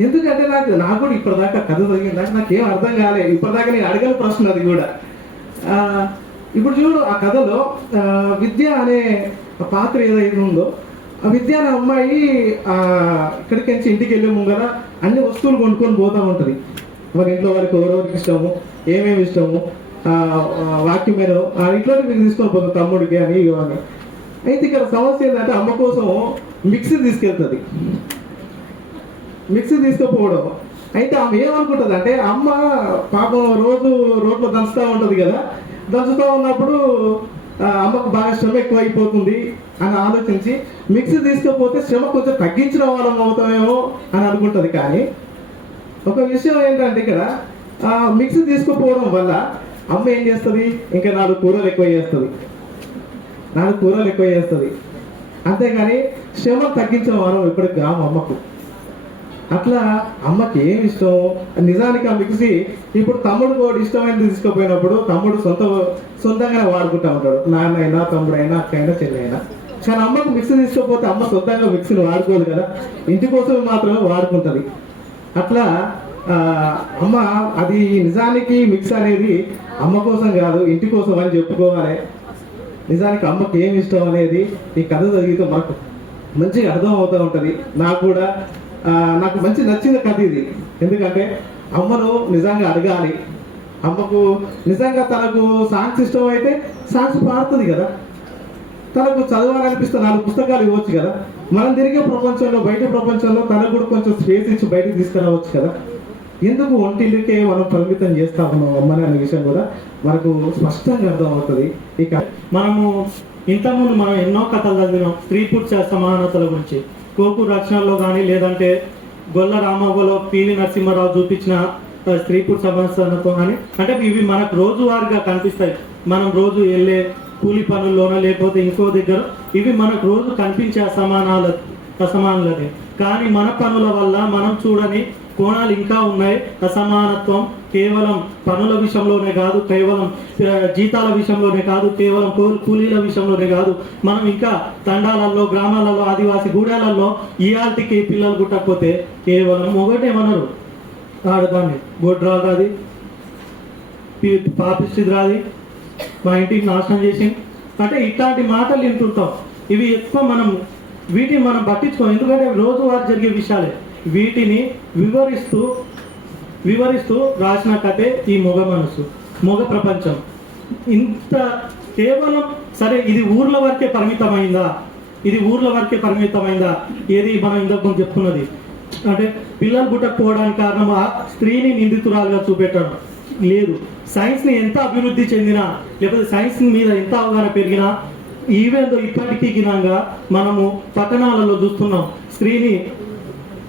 ఎందుకంటే నాకు నాకు కూడా ఇప్పటిదాకా కథ చదివిన నాకేం నాకు ఏం అర్థం కాలేదు ఇప్పటిదాకా నేను అడగని ప్రశ్న అది కూడా. ఇప్పుడు చూడు ఆ కథలో విద్య అనే పాత్ర ఏదైతే ఉందో ఆ విద్య అనే అమ్మాయి ఇక్కడికి నుంచి ఇంటికి వెళ్ళే ముంగర అన్ని వస్తువులు కొనుక్కొని పోతూ ఉంటుంది. వాళ్ళ ఇంట్లో వారికి ఎవరెవరికి ఇష్టము ఏమేమి ఇష్టము వాక్యమేనో ఆ, ఇంట్లోనే మీకు తీసుకొని పోతుంది తమ్ముడికి అని. ఇవి అయితే ఇక్కడ సమస్య ఏంటంటే అమ్మ కోసం మిక్సీ తీసుకెళ్తుంది. మిక్సీ తీసుకుపోవడం. అయితే ఆమె ఏమనుకుంటుంది అంటే అమ్మ పాపం రోజు రోడ్లో దంచుతూ ఉంటుంది కదా. దంచుతూ ఉన్నప్పుడు అమ్మకు బాగా శ్రమ ఎక్కువ అయిపోతుంది అని ఆలోచించి మిక్సీ తీసుకోపోతే శ్రమ కొంచెం తగ్గించిన వాళ్ళం అవుతామేమో అని అనుకుంటుంది కానీ ఒక విషయం ఏంటంటే ఇక్కడ మిక్సీ తీసుకుపోవడం వల్ల అమ్మ ఏం చేస్తుంది? ఇంకా నాలుగు కూరలు ఎక్కువ చేస్తుంది. నాలుగు కూరలు ఎక్కువ చేస్తుంది. అంతేగాని శ్రమ తగ్గించిన వారం ఇప్పటికి కాము అమ్మకు. అట్లా అమ్మకి ఏమి ఇష్టం? నిజానికి ఆ మిక్సీ ఇప్పుడు తమ్ముడు కూడా ఇష్టమైనది తీసుకుపోయినప్పుడు తమ్ముడు సొంత సొంతంగానే వాడుకుంటా ఉంటాడు. నాన్న అయినా తమ్ముడు అయినా అక్క అయినా చెల్లి అయినా కానీ అమ్మకు మిక్సీ తీసుకోకపోతే అమ్మ సొంతంగా మిక్సీని వాడుకోదు కదా. ఇంటి కోసం మాత్రమే వాడుకుంటుంది. అట్లా అమ్మ అది నిజానికి మిక్స్ అనేది అమ్మ కోసం కాదు ఇంటి కోసం అని చెప్పుకోవాలి. నిజానికి అమ్మకి ఏమి ఇష్టం అనేది ఈ కథ చదివితే మనకు మంచిగా అర్థం అవుతూ ఉంటుంది. నాకు కూడా నాకు మంచి నచ్చిన కథ ఇది. ఎందుకంటే అమ్మను నిజంగా అడగాలి. అమ్మకు నిజంగా తనకు సాంగ్స్ ఇష్టం అయితే సాంగ్స్ పాడుతుంది కదా. తనకు చదవాలనిపిస్తే నాలుగు పుస్తకాలు ఇవ్వచ్చు కదా. మనం తిరిగే ప్రపంచంలో బయట ప్రపంచంలో తనకు కూడా కొంచెం స్పేస్ ఇచ్చి బయటకు తీసుకురావచ్చు కదా. ఎందుకు ఒంటిల్లికే మనం పరిమితం చేస్తా ఉన్నాం అమ్మని అనే విషయం కూడా మనకు స్పష్టంగా అర్థం అవుతుంది ఇక మనము ఇంతకుముందు మనం ఎన్నో కథలు చదివినాం. స్త్రీ పురుష సమానతల గురించి. కోకు రక్షణలో కానీ లేదంటే గొల్ల రామవ్వలో పివి నరసింహారావు చూపించిన స్త్రీ పురుష సమస్యలతో కానీ అంటే ఇవి మనకు రోజువారీగా కనిపిస్తాయి. మనం రోజు వెళ్ళే కూలి పనుల్లోనో లేకపోతే ఇంకో దగ్గర ఇవి మనకు రోజు కనిపించే అసమానాల అసమానులది కానీ మన పనుల వల్ల మనం చూడని కోణాలు ఇంకా ఉన్నాయి. అసమానత్వం కేవలం పనుల విషయంలోనే కాదు కేవలం జీతాల విషయంలోనే కాదు కేవలం కూలీల విషయంలోనే కాదు. మనం ఇంకా తండాలలో గ్రామాలలో ఆదివాసీ గూడాలలో ఇయాల్టికి పిల్లలు గుట్టకపోతే కేవలం ఒకటేమన్నారు ఆడదాన్ని గొడ్రాలు రాది పాపిస్తుంది రాది మా ఇంటికి నాశనం చేసి. అంటే ఇట్లాంటి మాటలు వింటుంటాం. ఇవి ఎక్కువ మనం వీటిని మనం పట్టించుకోం. ఎందుకంటే రోజువారీ జరిగే విషయాలే. వీటిని వివరిస్తూ వివరిస్తూ రాసిన కథే ఈ మొగ మనసు మొగ ప్రపంచం. ఇంత కేవలం సరే ఇది ఊర్ల వరకే పరిమితమైందా? ఇది ఊర్ల వరకే పరిమితమైందా? ఏది మనం ఇంతకు చెప్పుకున్నది? అంటే పిల్లలు పుట్టకపోవడానికి కారణం ఆ స్త్రీని నిందితురాలుగా చూపెట్టడం. లేదు. సైన్స్ని ఎంత అభివృద్ధి చెందినా లేకపోతే సైన్స్ మీద ఎంత అవగాహన పెరిగినా ఈవెందో ఇప్పటికీ గినంగా మనము పట్టణాలలో చూస్తున్నాం స్త్రీని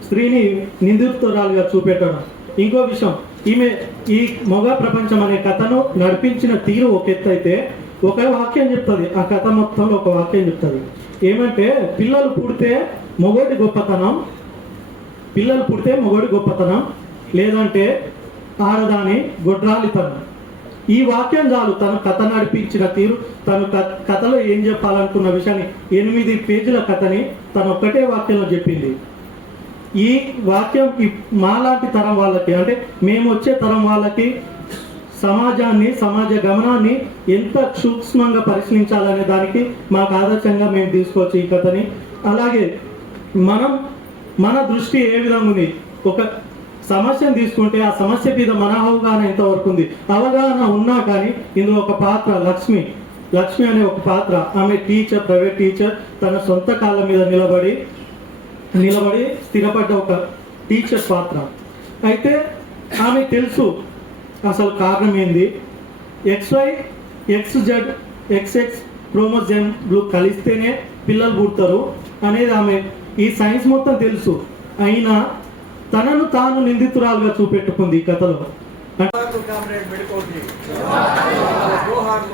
స్త్రీని నిందితురాలుగా చూపెట్టడం. ఇంకో విషయం ఈమె ఈ మొగ ప్రపంచం అనే కథను నడిపించిన తీరు ఒక ఎత్తు అయితే ఒక వాక్యం చెప్తుంది. ఆ కథ మొత్తంలో ఒక వాక్యం చెప్తుంది. ఏమంటే పిల్లలు పుడితే మొగోడి గొప్పతనం పిల్లలు పుడితే మొగోడి గొప్పతనం లేదంటే ఆడదాని గొడ్రాలితనం. ఈ వాక్యం చాలు తను కథ నడిపించిన తీరు తను క- కథలో ఏం చెప్పాలనుకున్న విషయాన్ని ఎనిమిది పేజీల కథని తను ఒక్కటే వాక్యంలో చెప్పింది. ఈ వాక్యం మాలాంటి తరం వాళ్ళకి అంటే మేము వచ్చే తరం వాళ్ళకి సమాజాన్ని సమాజ గమనాన్ని ఎంత సూక్ష్మంగా పరిశీలించాలనే దానికి మాకు ఆదర్శంగా మేము తీసుకోవచ్చు ఈ కథని. అలాగే మనం మన దృష్టి ఏ విధంగా ఉంది? ఒక సమస్యను తీసుకుంటే ఆ సమస్య మీద మన అవగాహన ఎంతవరకు ఉంది? అవగాహన ఉన్నా కానీ ఇందులో ఒక పాత్ర లక్ష్మి. లక్ష్మి అనే ఒక పాత్ర. ఆమె టీచర్ ప్రైవేట్ టీచర్ తన సొంత కాళ్ళ మీద నిలబడి నిలబడి స్థిరపడ్డ ఒక టీచర్ పాత్ర. అయితే ఆమె తెలుసు అసలు కారణం ఏంది. ఎక్స్వై ఎక్స్ జెడ్ ఎక్స్ఎక్స్ క్రోమోజెమ్లు కలిస్తేనే పిల్లలు పుడతారు అనేది ఆమె ఈ సైన్స్ మొత్తం తెలుసు. అయినా తనను తాను నిందితురాలుగా చూపెట్టుకుంది ఈ కథలో. జోహార్